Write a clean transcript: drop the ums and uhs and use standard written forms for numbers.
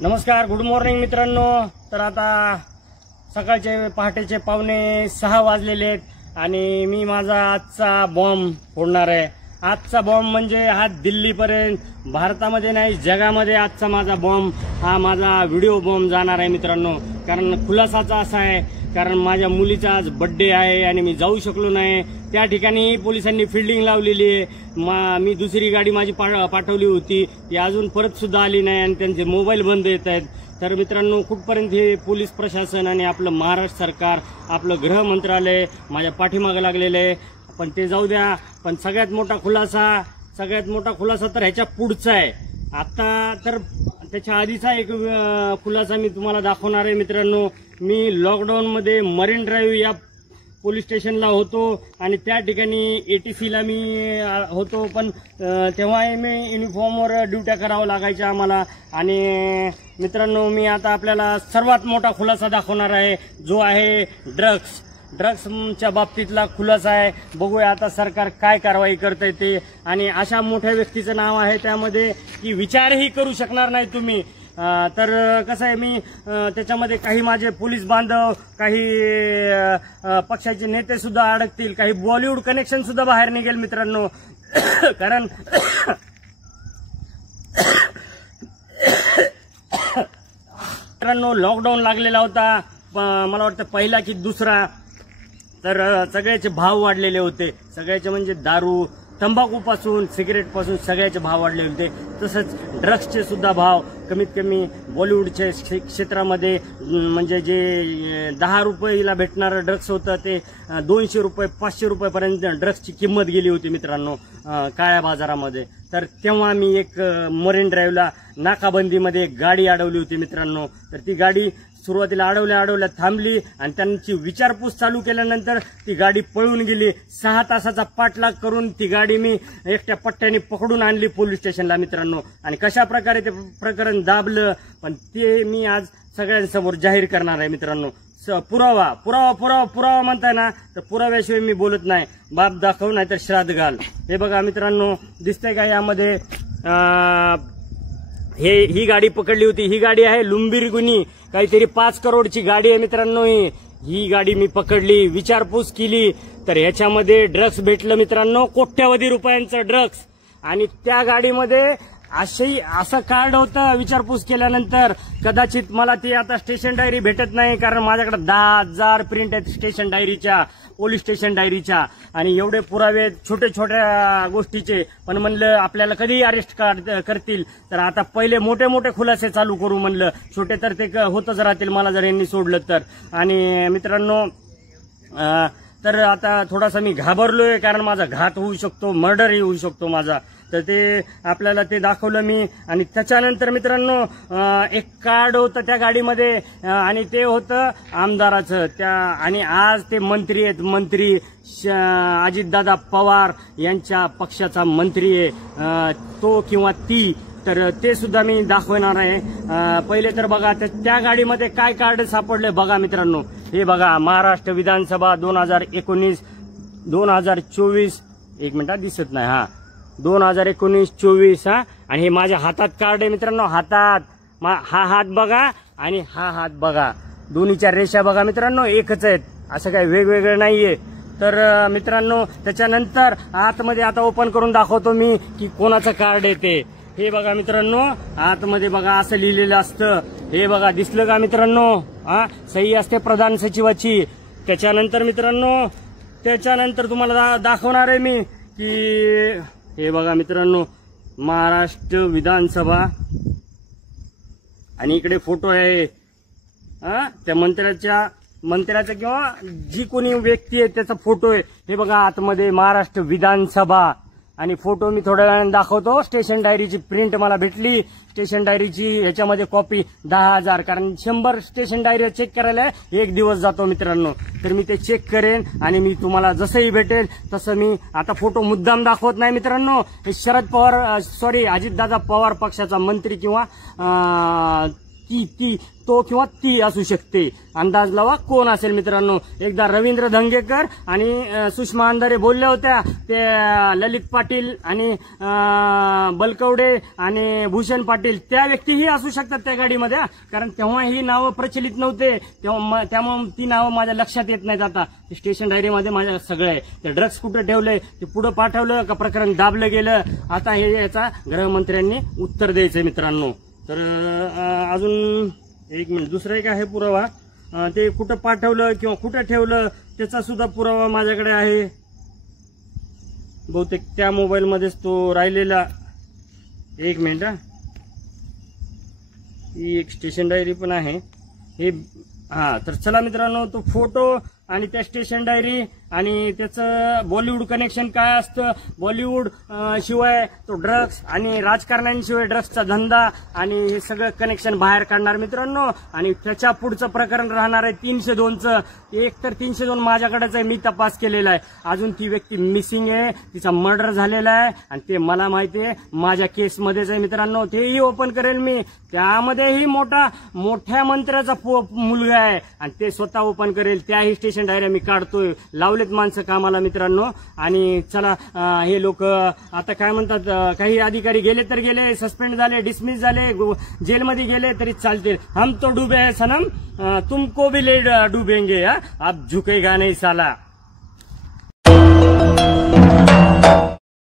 नमस्कार, good morning मित्रांनो। तर आता सकाळचे पहाटेचे 5:45 वाजलेले आहेत आणि मी माझा आजचा बॉम्ब फोडणार आहे। आजचा बॉम्ब म्हणजे हा दिल्लीपर्यंत, भारतामध्ये नाही जगामध्ये आजचा माझा बॉम्ब, हा माझा व्हिडिओ बॉम्ब जाणार आहे मित्रांनो। कारण खुलासाचा असा आहे, कारण माझ्या मुलीचा आज बर्थडे आहे आणि मी जाऊ शकलो नाही। त्या ठिकाणी पोलिसांनी फिल्डिंग लावलेली आहे। मी दुसरी गाडी माझी पाठवली होती, ती अजून परत सुद्धा आली नाही आणि त्यांचे मोबाईल बंद येत आहेत। तर मित्रांनो, कुठपर्यंत हे पोलीस प्रशासन आणि आपलं महाराष्ट्र सरकार, आपलं गृह मंत्रालय माझ्या पाठीमागे लागलेलं आहे। पण ते जाऊ द्या, पण सगळ्यात मोठा खुलासा तर ह्याच्या पुढचा आहे। आता तर त्याच्या आधीचा एक खुलासा मी तुम्हाला दाखवणार आहे मित्रांनो। मी लॉकडाऊन मध्ये मरीन ड्राईव्ह या पोलीस स्टेशनला होतो आणि त्या ठिकाणी ATC मी होतो, पण तेव्हा मी युनिफॉर्मवर ड्युट्या करावं लागायच्या आम्हाला। आणि मित्रांनो, मी आता आपल्याला सर्वात मोठा खुलासा दाखवणार आहे, जो आहे ड्रग्सच्या बाबतीतला खुलासा आहे। बघूया आता सरकार काय कारवाई करतंय ते। आणि अशा मोठ्या व्यक्तीचं नाव आहे त्यामध्ये की विचारही करू शकणार नाही तुम्ही। तर कसं आहे, मी त्याच्यामध्ये काही माझे पोलीस बांधव, काही पक्षाचे नेते सुद्धा अडकतील, काही बॉलिवूड कनेक्शन सुद्धा बाहेर निघेल मित्रांनो। कारण मित्रांनो, लॉकडाऊन लागलेला होता, मला वाटतं पहिला की दुसरा। तर सगळ्याचे भाव वाढलेले होते, सगळ्याचे म्हणजे दारू, तंबाखूपासून, सिगरेटपासून सगळ्याचे भाव वाढले होते। तसंच ड्रग्सचे सुद्धा भाव कमीत कमी बॉलिवूडच्या क्षेत्रामध्ये, म्हणजे जे 10 रुपयाला भेटणारं ड्रग्स होतं ते 200 रुपये 500 रुपयापर्यंत ड्रग्सची किंमत गेली होती मित्रांनो काळ्या बाजारामध्ये। तर तेव्हा मी एक मरीन ड्राईव्हला नाकाबंदीमध्ये एक गाडी अडवली होती मित्रांनो। तर ती गाडी सुरुवातीला अडवल्या थांबली आणि त्यांची विचारपूस चालू केल्यानंतर ती गाडी पळून गेली। 6 तासाचा पाठलाग करून ती गाडी मी एकट्या पट्ट्याने पकडून आणली पोलीस स्टेशनला मित्रांनो। आणि कशा प्रकारे ते प्रकरण दाबलं, पण ते मी आज सगळ्यांसमोर जाहीर करणार आहे मित्रांनो। पुरावा म्हणताय ना, तर पुराव्याशिवाय मी बोलत नाही। बाप दाखव नाही तर श्राद्ध घाल। हे बघा मित्रांनो, दिसतंय का यामध्ये ही गाडी पकडली होती। ही गाडी आहे लुंबिरगिनी, काहीतरी 5 करोडची गाडी आहे मित्रांनो। ही गाडी मी पकडली, विचारपूस केली, तर ह्याच्यामध्ये ड्रग्स भेटलं मित्रांनो, कोट्यवधी रुपयांचं ड्रग्स। आणि त्या गाडीमध्ये असं कार्ड होतं। विचारपूस केल्यानंतर कदाचित मला ती आता स्टेशन डायरी भेटत नाही, कारण माझ्याकडे 10,000 प्रिंट आहेत स्टेशन डायरीच्या, पोलीस स्टेशन डायरीच्या। आणि एवढे पुरावे छोट्या गोष्टीचे, पण म्हणलं आपल्याला कधी अरेस्ट करतील, तर आता पहिले मोठे खुलासे चालू करू म्हणलं। छोटे तर ते होतच राहतील मला जर यांनी सोडलं तर। आणि मित्रांनो, तर आता थोडासा मी घाबरलोय, कारण माझा घात होऊ शकतो, मर्डरही होऊ शकतो माझा। तर ते आपल्याला ते दाखवलं मी। आणि त्याच्यानंतर मित्रांनो, एक कार्ड होतं त्या गाडीमध्ये आणि ते होतं आमदाराचं त्या। आणि आज ते मंत्री आहेत, मंत्री अजितदादा पवार यांच्या पक्षाचा मंत्री आहे तो किंवा ती। तर ते सुद्धा मी दाखवणार आहे। पहिले तर बघा त्या गाडीमध्ये काय कार्ड सापडले बघा मित्रांनो। हे बघा, महाराष्ट्र विधानसभा 2019-2024, एक मिनिटात दिसत नाही, 2019-24 आणि हे माझ्या हातात कार्ड आहे मित्रांनो। हातात हा हात बघा आणि हा हात बघा, दोन्हीच्या रेषा बघा मित्रांनो एकच आहेत, असं काही वेगवेगळं नाहीये। तर मित्रांनो, त्याच्यानंतर आतमध्ये आता ओपन करून दाखवतो मी की कोणाचं कार्ड आहे ते। हे बघा मित्रांनो, आतमध्ये बघा असं लिहिलेलं असतं। हे बघा, दिसलं का मित्रांनो? सही असते प्रधान सचिवाची। त्याच्यानंतर मित्रांनो, तुम्हाला दाखवणार आहे मी की हे बघा मित्रांनो, महाराष्ट्र विधानसभा आणि इकडे फोटो आहे त्या मंत्र्याचा किंवा जी कोणी व्यक्ती आहे त्याचा फोटो आहे। हे बघा आतमध्ये महाराष्ट्र विधानसभा आणि फोटो मी थोड्या वेळाने दाखवतो। स्टेशन डायरीची प्रिंट मला भेटली, स्टेशन डायरीची, ह्याच्यामध्ये कॉपी 10,000, कारण 100 स्टेशन डायरी चेक करायला 1 दिवस जातो मित्रांनो। तर मी ते चेक करेन आणि मी तुम्हाला जसंही भेटेल तसं मी आता फोटो मुद्दाम दाखवत नाही मित्रांनो। हे अजितदादा पवार पक्षाचा मंत्री किंवा ती तो किंवा ती असू शकते. अंदाज लावा कोण असेल मित्रांनो. एकदा रवींद्र धंगेकर आणि सुषमा अंधारे बोलल्या होत्या, ते ललित पाटील आणि बलकवडे आणि भूषण पाटील त्या व्यक्तीही असू शकतात त्या गाडीमध्ये, कारण तेव्हा ही नावं प्रचलित नव्हते, त्यामुळे ती नावं माझ्या लक्षात येत नाहीत. आता स्टेशन डायरीमध्ये माझ्या सगळं आहे. ते ड्रग्स कुठं ठेवले, ते पुढे पाठवलं का प्रकरण दाबलं गेलं, आता हे याचा गृहमंत्र्यांनी उत्तर द्यायचंय मित्रांनो. तर अजून एक मिनिट, दुसरा एक आहे पुरावा, ते कुठं पाठवलं किंवा कुठं ठेवलं त्याचा सुद्धा पुरावा माझ्याकडे आहे. बहुतेक त्या मोबाईलमध्येच तो राहिलेला. एक मिनिट, ही एक स्टेशन डायरी पण आहे हे. तर चला मित्रांनो, तो फोटो आणि त्या स्टेशन डायरी आणि त्याचं बॉलिवूड कनेक्शन काय असतं, बॉलिवूड शिवाय तो ड्रग्स आणि राजकारण्यांशिवाय ड्रग्सचा धंदा आणि हे सगळं कनेक्शन बाहेर काढणार मित्रांनो. आणि त्याच्या पुढचं प्रकरण राहणार आहे 302चं. एक तर 302 माझ्याकडेच आहे, मी तपास केलेला आहे. अजून ती व्यक्ती मिसिंग आहे, तिचा मर्डर झालेला आहे आणि ते मला माहिती आहे, माझ्या केसमध्येच आहे मित्रांनो. तेही ओपन करेल मी. त्यामध्येही मोठ्या मंत्र्याचा मुलगा आहे आणि ते स्वतः ओपन करेल. त्याही स्टेशन डायऱ्या मी काढतोय. लावलेत माणसं कामाला मित्रांनो. आणि चला, हे लोक आता काय म्हणतात, काही अधिकारी गेले तर गेले, सस्पेंड झाले, डिसमिस झाले, जेलमध्ये गेले तरी चालतील. हम तो डुबे है सनम, तुमको भी ले डुबेंगे, अब झुकेगा नहीं साला.